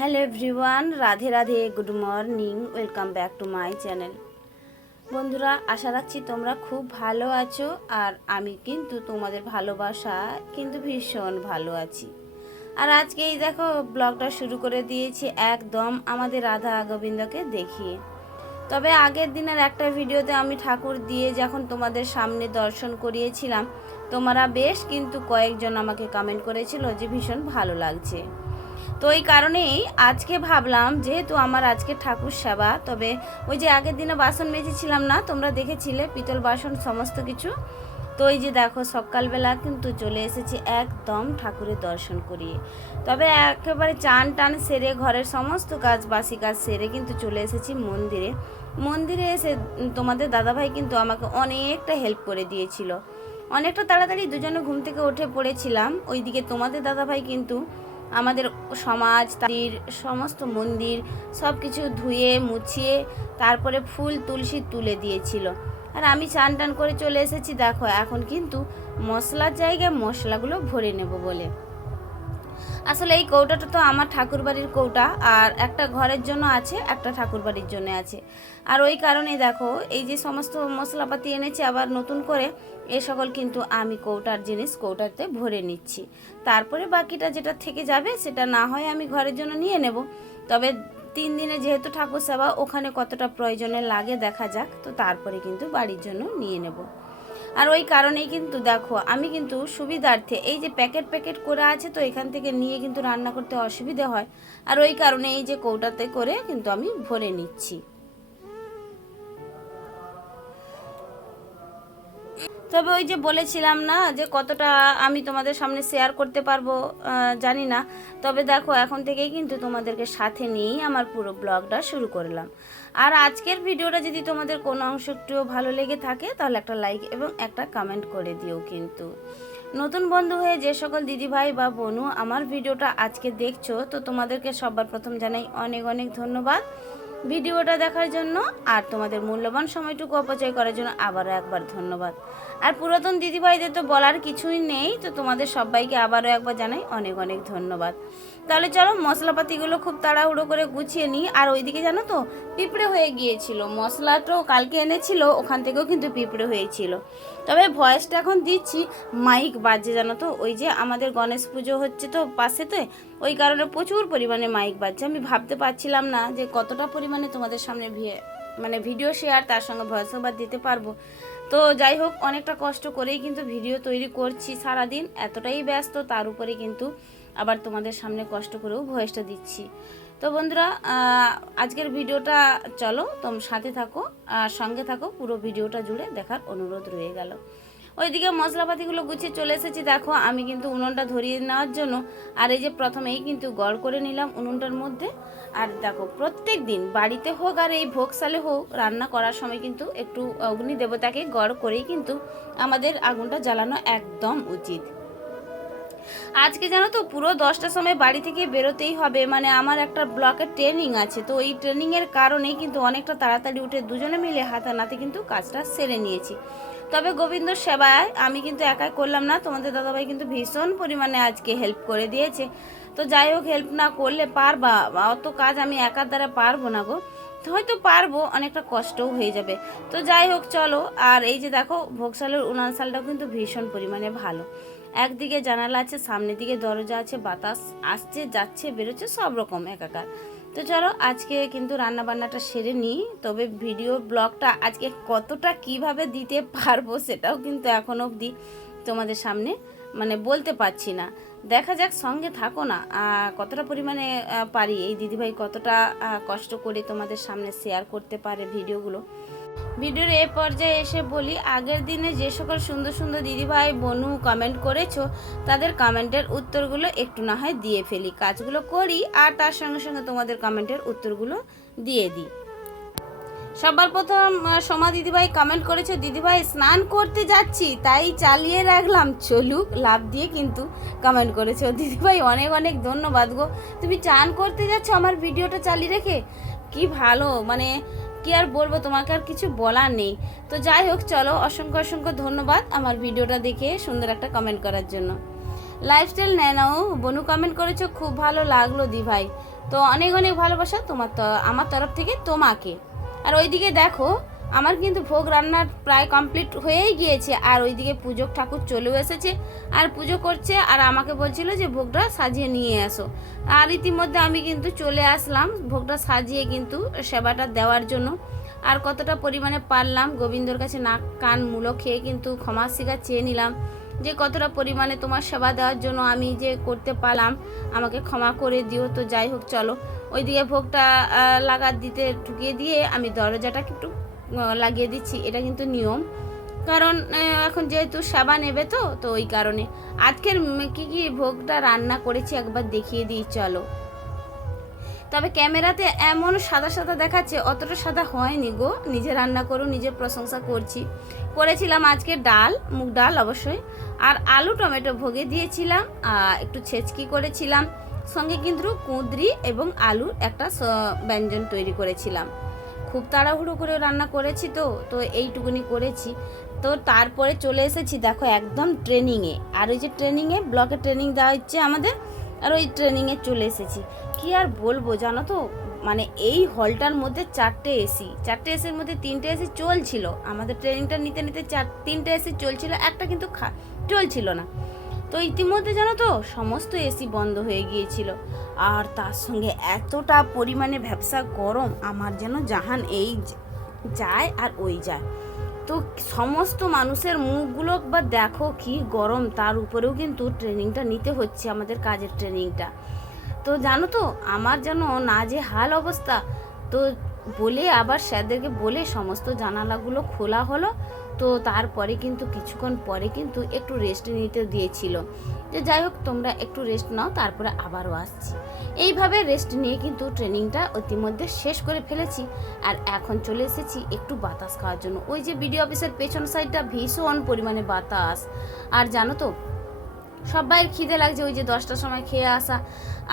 Hello everyone, Radhe Radhe, good morning, welcome back to my channel. বন্ধুরা, আশা রাখছি তোমরা খুব ভালো আছো আর আমি কিন্তু তোমাদের ভালোবাসা কিন্তু ভীষণ ভালো আছি। আর আজকে এই দেখো ব্লগটা শুরু করে দিয়েছি একদম আমাদের রাধা গোবিন্দকে দেখিয়ে। তবে আগের দিনের একটা ভিডিওতে আমি ঠাকুর দিয়ে যখন তোমাদের সামনে দর্শন করিয়েছিলাম, তোমরা বেশ কিন্তু কয়েকজন আমাকে কমেন্ট করেছিল যে ভীষণ ভালো লাগছে। তো এই কারণেই আজকে ভাবলাম, যেহেতু আমার আজকে ঠাকুর সেবা, তবে ওই যে আগের দিনে বাসন মেজেছিলাম না, তোমরা দেখেছিলে পিতল বাসন সমস্ত কিছু। তো এই যে দেখো সকালবেলা কিন্তু চলে এসেছি একদম ঠাকুরের দর্শন করিয়ে। তবে একেবারে চান টান সেরে ঘরের সমস্ত কাজ বাসি কাজ সেরে কিন্তু চলে এসেছি মন্দিরে এসে তোমাদের দাদাভাই কিন্তু আমাকে অনেকটা হেল্প করে দিয়েছিল। অনেকটা তাড়াতাড়ি দুজনে ঘুম থেকে উঠে পড়েছিলাম। ওইদিকে তোমাদের দাদাভাই কিন্তু আমাদের সমাজ, তাদের সমস্ত মন্দির সব কিছু ধুয়ে মুছিয়ে তারপরে ফুল তুলসী তুলে দিয়েছিল। আর আমি চান টান করে চলে এসেছি। দেখো এখন কিন্তু মশলার জায়গায় মশলাগুলো ভরে নেব বলে। আসলে এই কৌটাটা তো আমার ঠাকুরবাড়ির কৌটা, আর একটা ঘরের জন্য আছে, একটা ঠাকুরবাড়ির জন্য আছে। আর ওই কারণে দেখো এই যে সমস্ত মশলাপাতি এনেছি আবার নতুন করে, এ সকল কিন্তু আমি কৌটার জিনিস কৌটাতে ভরে নিচ্ছি। তারপরে বাকিটা যেটা থেকে যাবে সেটা না হয় আমি ঘরের জন্য নিয়ে নেব। তবে 3 দিনে যেহেতু ঠাকুর সেবা, ওখানে কতটা প্রয়োজনে লাগে দেখা যাক, তো তারপরে কিন্তু বাড়ির জন্য নিয়ে নেব। আর ওই কারণেই কিন্তু দেখো আমি কিন্তু সুবিধার্থে এই যে প্যাকেট করে আছে, তো এখান থেকে নিয়ে কিন্তু রান্না করতে অসুবিধে হয়। আর ওই কারণে এই যে কৌটাতে করে কিন্তু আমি ভরে নিচ্ছি। তবে ওই যে বলেছিলাম না যে কতটা আমি তোমাদের সামনে শেয়ার করতে পারবো জানি না। তবে দেখো এখন থেকেই কিন্তু তোমাদেরকে সাথে নিয়েই আমার পুরো ব্লগটা শুরু করলাম। আর আজকের ভিডিওটা যদি তোমাদের কোনো অংশ একটুও ভালো লেগে থাকে তাহলে একটা লাইক এবং একটা কমেন্ট করে দিও। কিন্তু নতুন বন্ধু হয়ে যে সকল দিদিভাই বা বোনু আমার ভিডিওটা আজকে দেখছো, তো তোমাদেরকে সবার প্রথম জানাই অনেক অনেক ধন্যবাদ ভিডিওটা দেখার জন্য। আর তোমাদের মূল্যবান সময়টুকু অপচয় করার জন্য আবারও একবার ধন্যবাদ। আর পুরাতন দিদিভাইদের তো বলার কিছুই নেই, তো তোমাদের সবাইকে আবারও একবার জানাই অনেক অনেক ধন্যবাদ। তাহলে চলো মশলাপাতিগুলো খুব তাড়াহুড়ো করে গুছিয়ে নিই। আর ওইদিকে জানো তো পিঁপড়ে হয়ে গিয়েছিল, মশলাটাও কালকে এনেছিল, ওখান থেকেও কিন্তু পিঁপড়ে হয়েছিল। তবে ভয়েসটা এখন দিচ্ছি, মাইক বাজছে জানো তো, ওই যে আমাদের গণেশ পুজো হচ্ছে তো পাশেতে, ওই কারণে প্রচুর পরিমাণে মাইক বাজছে। আমি ভাবতে পারছিলাম না যে কতটা পরিমাণে তোমাদের সামনে ভিডিও শেয়ার তার সঙ্গে ভয়েস ওভার দিতে পারবো। তো যাই হোক, অনেকটা কষ্ট করেই কিন্তু ভিডিও তৈরি করছি সারাদিন, এতটাই ব্যস্ত, তার উপরে কিন্তু আবার তোমাদের সামনে কষ্ট করেও ভয়েসটা দিচ্ছি। তো বন্ধুরা, আজকের ভিডিওটা চলো তোমরা সাথে থাকো আর সঙ্গে থাকো, পুরো ভিডিওটা জুড়ে দেখার অনুরোধ রয়ে গেল। ওইদিকে মশলাপাতিগুলো গুছিয়ে চলে এসেছি। দেখো আমি কিন্তু উনুনটা ধরিয়ে নেওয়ার জন্য, আর এই যে প্রথমেই কিন্তু গড় করে নিলাম উনুনটার মধ্যে। আর দেখো প্রত্যেক দিন বাড়িতে হোক আর এই ভোগসালে হোক, রান্না করার সময় কিন্তু একটু অগ্নি দেবতাকে গড় করেই কিন্তু আমাদের আগুনটা জ্বালানো একদম উচিত। আজকে জানো তো পুরো 10টার সময় বাড়ি থেকে বেরোতেই হবে, মানে আমার একটা ব্লকের ট্রেনিং আছে। তো এই ট্রেনিংয়ের কারণেই কিন্তু অনেকটা তাড়াতাড়ি উঠে দুজনে মিলে হাতানাতে কিন্তু কাজটা সেরে নিয়েছি। তবে গোবিন্দ সেবায় আমি কিন্তু একাই করলাম না, তোমাদের দাদাভাই কিন্তু ভীষণ পরিমাণে আজকে হেল্প করে দিয়েছে। তো যাই হোক, হেল্প না করলে পারবা, অত কাজ আমি একার দ্বারা পারবো না গো, হয়তো পারবো, অনেকটা কষ্টও হয়ে যাবে। তো যাই হোক চলো। আর এই যে দেখো ভোগসালের উনান সালটাও কিন্তু ভীষণ পরিমাণে ভালো, একদিকে জানালা আছে, সামনের দিকে দরজা আছে, বাতাস আসছে যাচ্ছে বেরোচ্ছে সব রকম একাকার। তো চলো আজকে কিন্তু রান্না বান্নাটা সেরে নিই। তবে ভিডিও ব্লগটা আজকে কতটা কিভাবে দিতে পারবো সেটাও কিন্তু এখন অবধি তোমাদের সামনে বলতে পারছি না। দেখা যাক, সঙ্গে থাকো না, কতটা পরিমাণে পারি, এই দিদিভাই কতটা কষ্ট করে তোমাদের সামনে শেয়ার করতে পারে ভিডিওগুলো। ভিডিওর এ পর্যায়ে এসে বলি, আগের দিনে যে সকল সুন্দর সুন্দর দিদিভাই বোনু কমেন্ট করেছো, তাদের কমেন্টের উত্তরগুলো একটু না হয় দিয়ে ফেলি, কাজগুলো করি আর তার সঙ্গে সঙ্গে তোমাদের কমেন্টের উত্তরগুলো দিয়ে দিই। সবার প্রথম সোমা দিদিভাই কমেন্ট করেছে, দিদিভাই স্নান করতে যাচ্ছি তাই চালিয়ে রাখলাম চলুক, লাভ দিয়ে কিন্তু কমেন্ট করেছো। দিদিভাই অনেক অনেক ধন্যবাদ গো, তুমি চান করতে যাচ্ছ আমার ভিডিওটা চালিয়ে রেখে, কি ভালো, কি আর বলবো, তোমাকে আর কিছু বলার নেই। তো যাই হোক চলো, অসংখ্য অসংখ্য ধন্যবাদ আমার ভিডিওটা দেখে সুন্দর একটা কমেন্ট করার জন্য। লাইফস্টাইল নেনাও বনু কমেন্ট করেছো, খুব ভালো লাগলো দি ভাই, তো অনেক অনেক ভালোবাসা তোমার, তো আমার তরফ থেকে তোমাকে। আর ওইদিকে দেখো আমার কিন্তু ভোগ রান্নার প্রায় কমপ্লিট হয়েই গিয়েছে, আর ওইদিকে পুজো ঠাকুর চলেও এসেছে আর পুজো করছে, আর আমাকে বলছিল যে ভোগটা সাজিয়ে নিয়ে আসো। আর ইতিমধ্যে আমি কিন্তু চলে আসলাম ভোগটা সাজিয়ে কিন্তু সেবাটা দেওয়ার জন্য। আর কতটা পরিমাণে পারলাম গোবিন্দর কাছে নাক কান মূলো খেয়ে কিন্তু ক্ষমা স্বীকার চেয়ে নিলাম যে কতটা পরিমাণে তোমার সেবা দেওয়ার জন্য আমি যে করতে পারলাম, আমাকে ক্ষমা করে দিও। তো যাই হোক চলো ওইদিকে ভোগটা দিতে ঢুকিয়ে দিয়ে আমি দরজাটা একটু লাগিয়ে দিচ্ছি, এটা কিন্তু নিয়ম, কারণ এখন যেহেতু সেবা নেবে তো তো ওই কারণে। আজকের কি কি ভোগটা রান্না করেছি একবার দেখিয়ে দিই চলো। তবে ক্যামেরাতে এমন সাদা সাদা দেখাচ্ছে, অতটা সাদা হয়নি গো, নিজে রান্না করো, নিজে প্রশংসা করেছিলাম আজকে ডাল, মুগ ডাল অবশ্যই, আর আলু টমেটো ভোগে দিয়েছিলাম, একটু ছেচকি করেছিলাম, সঙ্গে কিন্তু কুঁদরি এবং আলুর একটা ব্যঞ্জন তৈরি করেছিলাম। খুব তাড়াহুড়ো করে রান্না করেছি তো তো এইটুকুনি করেছি। তো তারপরে চলে এসেছি দেখো একদম ট্রেনিংয়ে, আর ওই যে ট্রেনিংয়ে ব্লকে ট্রেনিং দেওয়া হচ্ছে আমাদের, আর ওই ট্রেনিংয়ে চলে এসেছি। কি আর বলবো জানো তো, মানে এই হলটার মধ্যে 4টে এসির মধ্যে 3টে এসি চলছিল, আমাদের ট্রেনিংটা নিতে নিতে 3টে এসি চলছিল, একটা কিন্তু চলছিল না। তো ইতিমধ্যে জানো তো সমস্ত এসি বন্ধ হয়ে গিয়েছিল, আর তার সঙ্গে এতটা পরিমাণে ভ্যাপসা গরম, আমার যেন জাহান এই যায় আর ওই যায়। তো সমস্ত মানুষের মুখগুলো একবার দেখো কি গরম, তার উপরেও কিন্তু ট্রেনিংটা নিতে হচ্ছে, আমাদের কাজের ট্রেনিংটা। তো জানো তো আমার যেন নাজেহাল অবস্থা। তো বলে আবার স্যারদেরকে বলে সমস্ত জানালাগুলো খোলা হলো। তো তারপরে কিন্তু কিছুক্ষণ পরে কিন্তু একটু রেস্ট নিতে দিয়েছিল, যে যাই হোক তোমরা একটু রেস্ট নাও, তারপরে আবারও আসছি। এইভাবে রেস্ট নিয়ে কিন্তু ট্রেনিংটা ইতিমধ্যে শেষ করে ফেলেছি, আর এখন চলে এসেছি একটু বাতাস খাওয়ার জন্য। ওই যে বিডিও অফিসের পেছন সাইডটা ভীষণ পরিমাণে বাতাস, আর জানো তো সবাইয়ের খিদে লাগছে, ওই যে 10টার সময় খেয়ে আসা,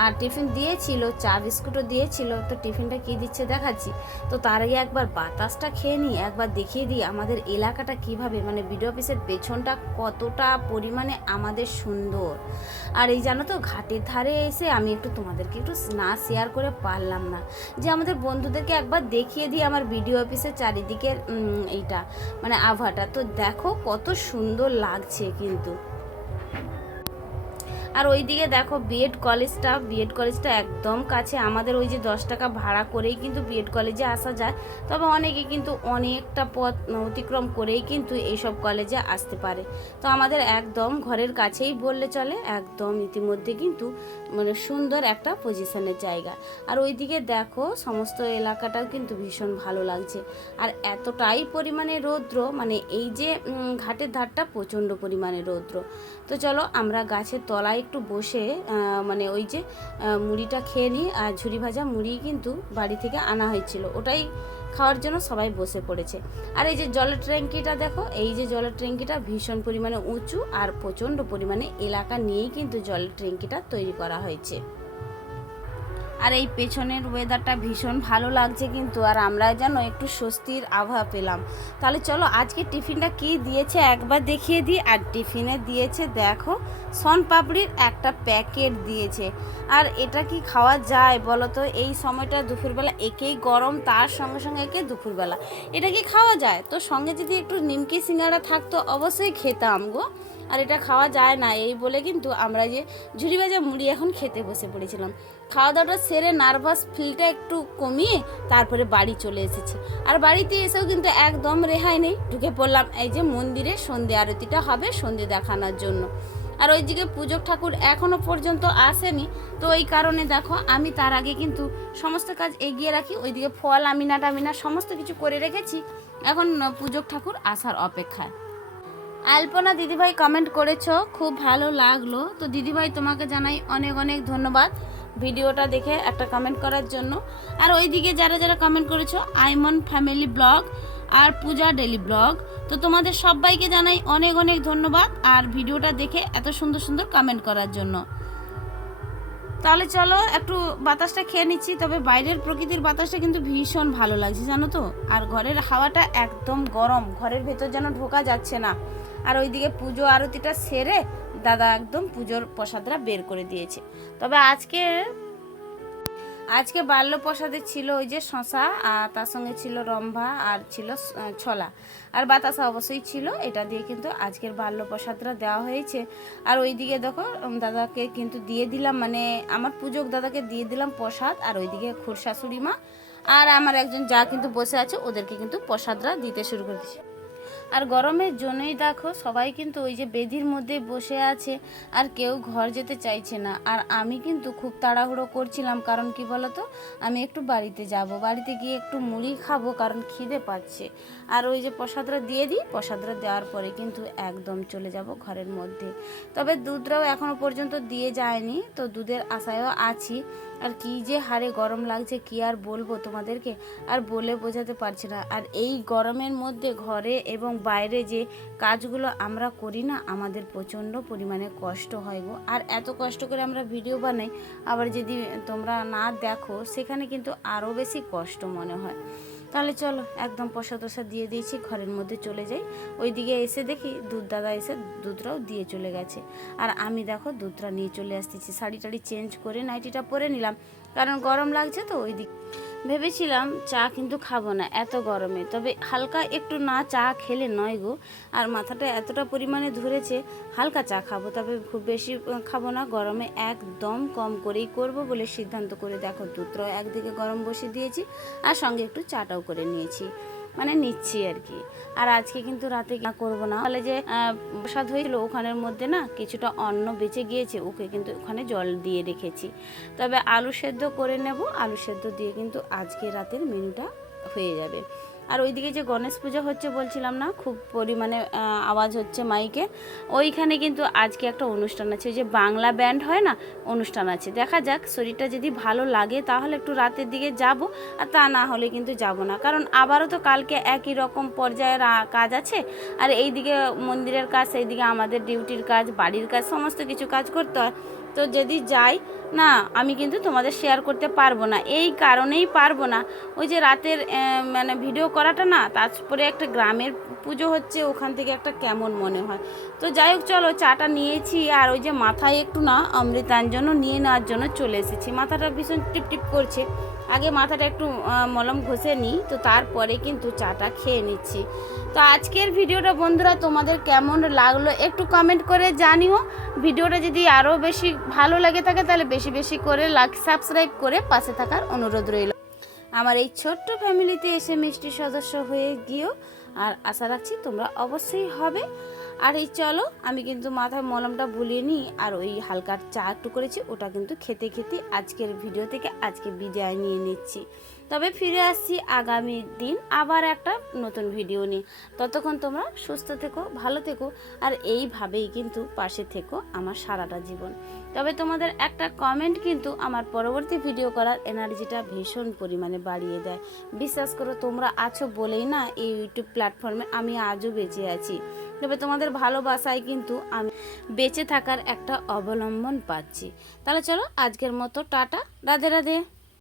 আর টিফিন দিয়েছিল, চা বিস্কুটও দিয়েছিল। তো টিফিনটা কী দিচ্ছে দেখাচ্ছি। তো তার আগে একবার বাতাসটা খেয়ে নিই, একবার দেখিয়ে দিই আমাদের এলাকাটা কিভাবে, মানে বিডিও অফিসের পেছনটা কতটা পরিমাণে আমাদের সুন্দর। আর এই জানো তো ঘাটের ধারে এসে আমি একটু তোমাদেরকে একটু না শেয়ার করে পারলাম না, যে আমাদের বন্ধুদেরকে একবার দেখিয়ে দিই আমার বিডিও অফিসের চারিদিকের এইটা মানে আবহাওয়াটা। তো দেখো কত সুন্দর লাগছে কিন্তু। আর ওইদিকে দেখো বিএড কলেজটা একদম কাছে আমাদের, ওই যে 10 টাকা ভাড়া করেই কিন্তু বিএড কলেজে আসা যায়। তবে অনেকে কিন্তু অনেকটা পথ অতিক্রম করেই কিন্তু এইসব কলেজে আসতে পারে। তো আমাদের একদম ঘরের কাছেই বললে চলে, একদম ইতিমধ্যে কিন্তু মানে সুন্দর একটা পজিশনের জায়গা। আর ওইদিকে দেখো সমস্ত এলাকাটা কিন্তু ভীষণ ভালো লাগছে, আর এতটাই পরিমাণে রৌদ্র, মানে এই যে ঘাটের ধারটা প্রচণ্ড পরিমাণে রৌদ্র। তো চলো আমরা গাছের তলায় একটু বসে মানে ওই যে মুড়িটা খেয়ে নিই, আর ঝুরি ভাজা মুড়ি কিন্তু বাড়ি থেকে আনা হয়েছিল, ওটাই খাওয়ার জন্য সবাই বসে পড়েছে। আর এই যে জলের ট্যাঙ্কিটা দেখো, এই যে জলের ট্যাঙ্কিটা ভীষণ পরিমাণে উঁচু, আর প্রচণ্ড পরিমাণে এলাকা নিয়েই কিন্তু জলের ট্যাঙ্কিটা তৈরি করা হয়েছে। আর এই পেছনের ওয়েদারটা ভীষণ ভালো লাগছে কিন্তু, আর আমরা যেন একটু স্বস্তির আবহাওয়া পেলাম। তাহলে চলো আজকে টিফিনটা কি দিয়েছে একবার দেখিয়ে দিই। আর টিফিনে দিয়েছে দেখো শনপাপড়ির একটা প্যাকেট দিয়েছে। আর এটা কি খাওয়া যায় বলো তো, এই সময়টা দুপুরবেলা, একেই গরম তার সঙ্গে সঙ্গে একে দুপুরবেলা, এটা কি খাওয়া যায়? তো সঙ্গে যদি একটু নিমকি সিঙ্গাড়া থাকতো অবশ্যই খেতাম গো, আর এটা খাওয়া যায় না। এই বলে কিন্তু আমরা যে ঝুরি ভাজা মুড়ি এখন খেতে বসে পড়েছিলাম। খাওয়া দাওয়াটা সেরে নার্ভাস ফিলটা একটু কমিয়ে তারপরে বাড়ি চলে এসেছি। আর বাড়িতে এসেও কিন্তু একদম রেহাই নেই, ঢুকে পড়লাম এই যে মন্দিরে সন্ধ্যে আরতিটা হবে, সন্ধ্যে দেখানোর জন্য। আর ওইদিকে পুজো ঠাকুর এখনও পর্যন্ত আসেনি, তো এই কারণে দেখো আমি তার আগে কিন্তু সমস্ত কাজ এগিয়ে রাখি। ওইদিকে ফল আমিনা সমস্ত কিছু করে রেখেছি, এখন পুজো ঠাকুর আসার অপেক্ষায়। আলপনা দিদিভাই কমেন্ট করেছো, খুব ভালো লাগলো। তো দিদিভাই তোমাকে জানাই অনেক অনেক ধন্যবাদ ভিডিওটা দেখে একটা কমেন্ট করার জন্য। আর ওইদিকে যারা যারা কমেন্ট করেছো, আইমন ফ্যামিলি ব্লগ আর পূজা ডেলি ব্লগ, তো তোমাদের সবাইকে জানাই অনেক অনেক ধন্যবাদ আর ভিডিওটা দেখে এত সুন্দর সুন্দর কমেন্ট করার জন্য। তাহলে চলো একটু বাতাসটা খেয়ে নিচ্ছি। তবে বাইরের প্রকৃতির বাতাসটা কিন্তু ভীষণ ভালো লাগছে জানো তো, আর ঘরের হাওয়াটা একদম গরম, ঘরের ভেতর যেন ঢোকা যাচ্ছে না। আর ওইদিকে পুজো আরতিটা সেরে দাদা একদম পুজোর প্রসাদটা বের করে দিয়েছে। তবে আজকে বাল্য প্রসাদে ছিল ওই যে শশা, আর তার সঙ্গে ছিল রম্ভা, আর ছিল ছোলা, আর বাতাসা অবশ্যই ছিল। এটা দিয়ে কিন্তু আজকের বাল্য প্রসাদটা দেওয়া হয়েছে। আর ওইদিকে দেখো দাদাকে কিন্তু দিয়ে দিলাম, মানে আমার পূজক দাদাকে দিয়ে দিলাম প্রসাদ, আর ওইদিকে খুড়শাশুড়ি মা আর আমার একজন যা কিন্তু বসে আছে, ওদেরকে কিন্তু প্রসাদরা দিতে শুরু করে দিচ্ছে। আর গরমের জন্যই দেখো সবাই কিন্তু ওই যে বেদির মধ্যে বসে আছে, আর কেউ ঘর যেতে চাইছে না। আর আমি কিন্তু খুব তাড়াহুড়ো করছিলাম, কারণ কি বলতো, আমি একটু বাড়িতে যাব, বাড়িতে গিয়ে একটু মুড়ি খাবো, কারণ খিদে পাচ্ছে। আর ওই যে প্রসাদরা দিয়ে দিই, প্রসাদরা দেওয়ার পরে কিন্তু একদম চলে যাব ঘরের মধ্যে। তবে দুধটাও এখনও পর্যন্ত দিয়ে যায়নি, তো দুধের আশায়ও আছি। আর কি যে হারে গরম লাগছে, কি আর বলবো তোমাদেরকে, আর বলে বোঝাতে পারছি না। আর এই গরমের মধ্যে ঘরে এবং বাইরে যে কাজগুলো আমরা করি না, আমাদের প্রচণ্ড পরিমাণে কষ্ট হয় গো। আর এত কষ্ট করে আমরা ভিডিও বানাই, আবার যদি তোমরা না দেখো সেখানে কিন্তু আরও বেশি কষ্ট মনে হয়। তাহলে চলো একদম প্রসাদ দিয়ে দিয়েছি, ঘরের মধ্যে চলে যাই। ওইদিকে এসে দেখি দুধ দাদা এসে দুধটাও দিয়ে চলে গেছে। আর আমি দেখো দুধটা নিয়ে চলে আসতেছি, শাড়ি টাড়ি চেঞ্জ করে নাইটিটা পরে নিলাম, কারণ গরম লাগছে। তো ওইদিকে ভেবেছিলাম চা কিন্তু খাবো না এত গরমে, তবে হালকা একটু না চা খেলে নয় গো। আর মাথাটা এতটা পরিমাণে ধরেছে, হালকা চা খাবো, তবে খুব বেশি খাবো না, গরমে একদম কম করেই করব বলে সিদ্ধান্ত করে দেখো দুধটাও একদিকে গরম বসিয়ে দিয়েছি, আর সঙ্গে একটু চাটাও করে নিয়েছি, মানে নিচ্ছি আর কি। আর আজকে কিন্তু রাতে করব না, তাহলে যে প্রসাদ হয়েছিল ওখানের মধ্যে না কিছুটা অন্ন বেঁচে গিয়েছে, ওকে কিন্তু ওখানে জল দিয়ে রেখেছি। তবে আলু সেদ্ধ করে নেব, আলু সেদ্ধ দিয়ে কিন্তু আজকে রাতের মেনুটা হয়ে যাবে। আর ওইদিকে যে গণেশ পুজো হচ্ছে বলছিলাম না, খুব পরিমাণে আওয়াজ হচ্ছে মাইকে, ওইখানে কিন্তু আজকে একটা অনুষ্ঠান আছে, ওই যে বাংলা ব্যান্ড হয় না, অনুষ্ঠান আছে। দেখা যাক, শরীরটা যদি ভালো লাগে তাহলে একটু রাতের দিকে যাব, আর তা না হলে কিন্তু যাব না, কারণ আবারও তো কালকে একই রকম পর্যায়ের কাজ আছে। আর এইদিকে মন্দিরের কাজ, সেইদিকে আমাদের ডিউটির কাজ, বাড়ির কাজ, সমস্ত কিছু কাজ করতে হয়। তো যদি যাই না, আমি কিন্তু তোমাদের শেয়ার করতে পারবো না, এই কারণেই পারবো না, ওই যে রাতের মানে ভিডিও করাটা না, তারপরে একটা গ্রামের পুজো হচ্ছে, ওখান থেকে একটা কেমন মনে হয়। তো যাই হোক চলো, চাটা নিয়েছি, আর ওই যে মাথায় একটু না অমৃতাঞ্জন নিয়ে নেওয়ার জন্য চলে এসেছি। মাথাটা ভীষণ টিপটিপ করছে, আগে মাথাটা একটু মলম ঘষে নিই, তো তারপরে কিন্তু চাটা খেয়ে নিচ্ছি। তো আজকের ভিডিওটা বন্ধুরা তোমাদের কেমন লাগলো একটু কমেন্ট করে জানিও। ভিডিওটা যদি আরও বেশি ভালো লাগে থাকে তাহলে বেশি বেশি করে সাবস্ক্রাইব করে পাশে থাকার অনুরোধ রইল। আমার এই ছোট্ট ফ্যামিলিতে এসে মিষ্টি সদস্য হয়ে গিয়েও, আর আশা রাখছি তোমরা অবশ্যই হবে। আর এই চলো, আমি কিন্তু মাথায় মলমটা বুলিয়ে নিই, আর ওই হালকা চা একটু করেছি, ওটা কিন্তু খেতে খেতে আজকের ভিডিও থেকে আজকে বিদায় নিয়ে নিচ্ছি। তবে ফিরে আসছি আগামী দিন আবার একটা নতুন ভিডিও নিয়ে। ততক্ষণ তোমরা সুস্থ থেকো, ভালো থেকো, আর এইভাবেই কিন্তু পাশে থেকো আমার সারাটা জীবন। তবে তোমাদের একটা কমেন্ট কিন্তু আমার পরবর্তী ভিডিও করার এনার্জিটা ভীষণ পরিমাণে বাড়িয়ে দেয়। বিশ্বাস করো, তোমরা আছো বলেই না এই ইউটিউব প্ল্যাটফর্মে আমি আজও বেঁচে আছি। তবে তোমাদের ভালোবাসায় কিন্তু আমি বেঁচে থাকার একটা অবলম্বন পাচ্ছি। তাহলে চলো আজকের মতো টাটা, রাধে রাধে।